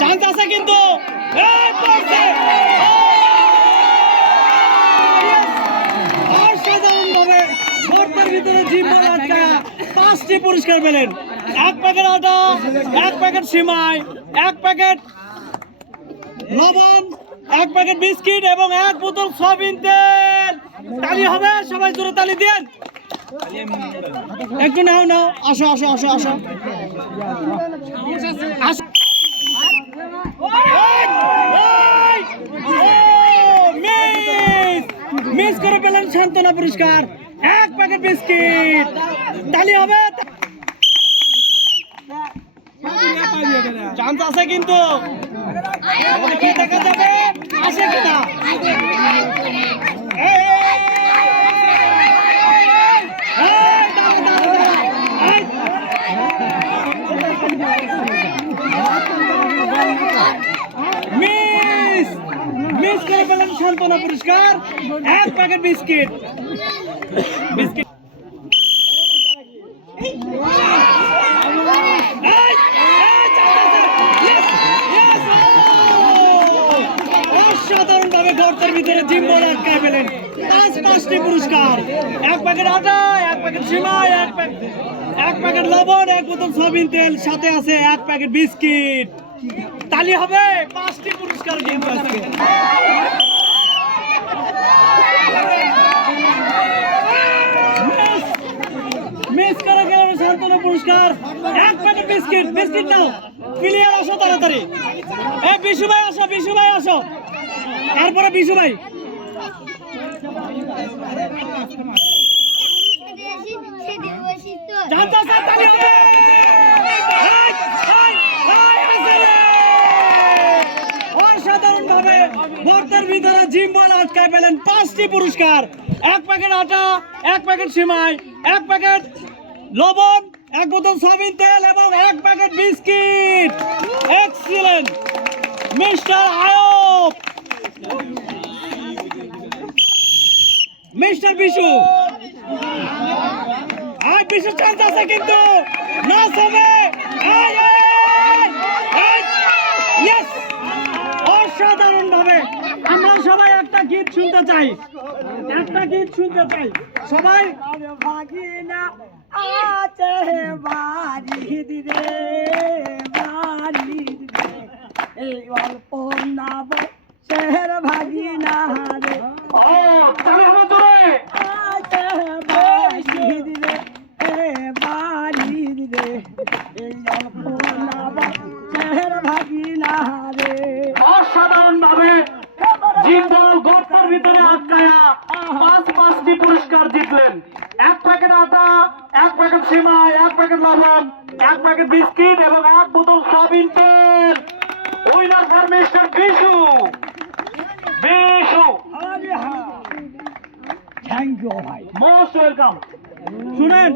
Chance আছে কিন্তু অসাধারণ ভাবে গর্তের ভিতরে জিভ আটকায়া 5টি পুরস্কার পেলেন। 1 প্যাকেট আটা, 1 প্যাকেট সিমাই, 1 প্যাকেট লবণ, 1 প্যাকেট বিস্কিট এবং 1 বোতল সয়াবিন তেল। তালি হবে, সবাই জোরে তালি দেন। একটু নাও নাও, আসো আসো আসো আসো আসো। মিস করে পেলেন সান্ত্বনা পুরস্কার, 1 প্যাকেট বিস্কিট। তালি হবে, চান্স আছে কিন্তু কি দেখা যাবে, আসে কিনা। মিস করে পেলেন সান্ত্বনা পুরস্কার, 1 প্যাকেট বিস্কিট। বিস্কিট অসাধারণ ভাবে গর্তের ভিতরে জিম্বল আটকায় পেলেন। 5টি পুরস্কার, 1 প্যাকেট আটা, 1 প্যাকেট সিমাই, 1 প্যাকেট লবণ, 1 বোতল সয়াবিন তেল, সাথে আছে 1 প্যাকেট বিস্কিট। তালি হবে, 5টি পুরস্কার কিন্তু আজকে। মিস করে গেল সান্ত্বনা পুরস্কার, 1 প্যাকেট বিস্কিট। বিস্কিট নাও, ক্লিয়ার আসো তাড়াতাড়ি। বিশু ভাই আসো, বিশু ভাই আসো, তারপরে বিশু ভাই। অসাধারণ ভাবে গর্তের ভিতরে জিম্বল আটকায় পেলেন 5টি পুরস্কার, 1 প্যাকেট আটা, 1 প্যাকেট সিমাই, 1 প্যাকেট লবণ, 1 বোতল সয়াবিন তেল এবং 1 packet biscuit. Excellent mister আয়ব, mister Bishu. Bishu chance আছে কিন্তু না হবে। অসাধারণ ভাবে আমরা সবাই একটা গীত শুনতে চাই, একটা গীত শুনতে চাই সবাই। ভাগিনা আছে বাড়ি দিরে, বাড়ি দিরে, এই অল্প নাব শহর ভাগিনা রে। আছে বাড়ি দিরে, বাড়ি দিরে, এই অল্প নাব শহর ভাগিনা রে। অসাধারণ ভাবে জিম্বল গর্তের ভিতরে আটকায়া 5টি পুরস্কার জিতলেন। 1 প্যাকেট আটা, 1 প্যাকেট সিমাই, 1 প্যাকেট লবণ, 1 প্যাকেট বিস্কিট এবং 1 বোতল সয়াবিন তেল। Winner for mister Bishu. Bishu, thank you ভাই, মোস্ট ওয়েলকাম। শুনেন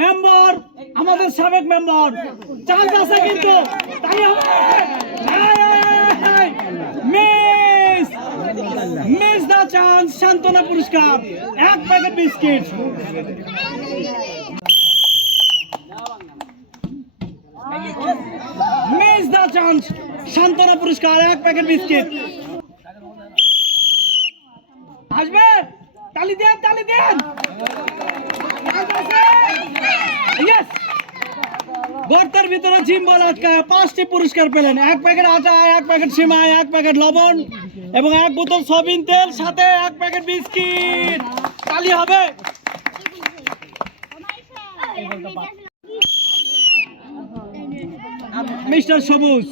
মেম্বার, আমাদের সাবেক মেম্বার, চান্স আছে কিন্তু মিস দা চান্স। সান্ত্বনা পুরস্কার, 1 প্যাকেট বিস্কিট। মিস দা চান্স, সান্ত্বনা পুরস্কার, 1 প্যাকেট বিস্কিট। আসবে, তালি দেন, তালি দেন। গর্তের ভিতরে জিম্বল আটকায় 5টি পুরস্কার পেলেন। 1 প্যাকেট আটা, 1 প্যাকেট সিমাই, 1 প্যাকেট লবণ এবং 1 বোতল সয়াবিন তেল, সাথে 1 প্যাকেট বিস্কিট। তালি হবে। মিস্টার সবুজ,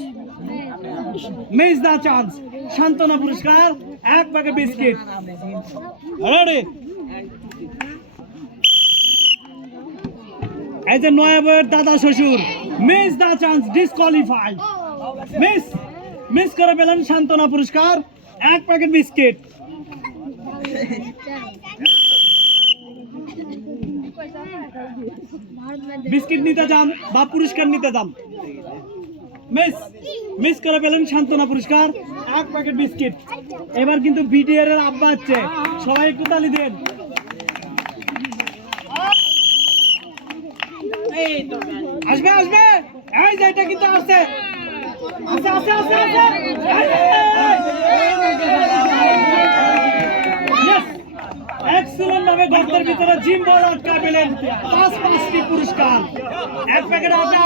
মিস দা চান্স, সান্ত্বনা পুরস্কার, 1 প্যাকেট বিস্কিট। রেডি? এই যে নয়াবের দাদা শ্বশুর, মিস দা চান্স, ডিসকোয়ালিফাইড। মিস করে পেলেন সান্ত্বনা পুরস্কার, 1 প্যাকেট বিস্কিট। বিস্কিট নিতে যান বা পুরস্কার নিতে যান। মিস করে পেলেন সান্ত্বনা পুরস্কার, 1 প্যাকেট বিস্কিট। এবার কিন্তু বিডিআর এর আব্বা হচ্ছে, সবাই একটু তালি দেন। আসবে আসবে এই যে এটা কিন্তু আসছে আসছে আসছে আসছে আসছে এক্সেলেন্ট ভাবে গর্তের ভিতরে জিম বল আটকা পেলেন পাঁচটি পুরস্কার এক প্যাকেট আটা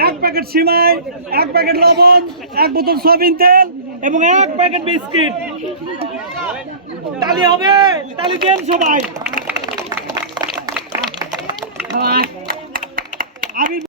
এক প্যাকেট সিমাই এক প্যাকেট লবণ এক বোতল সয়াবিন তেল এবং এক প্যাকেট বিস্কিট তালি হবে তালি দেন সবাই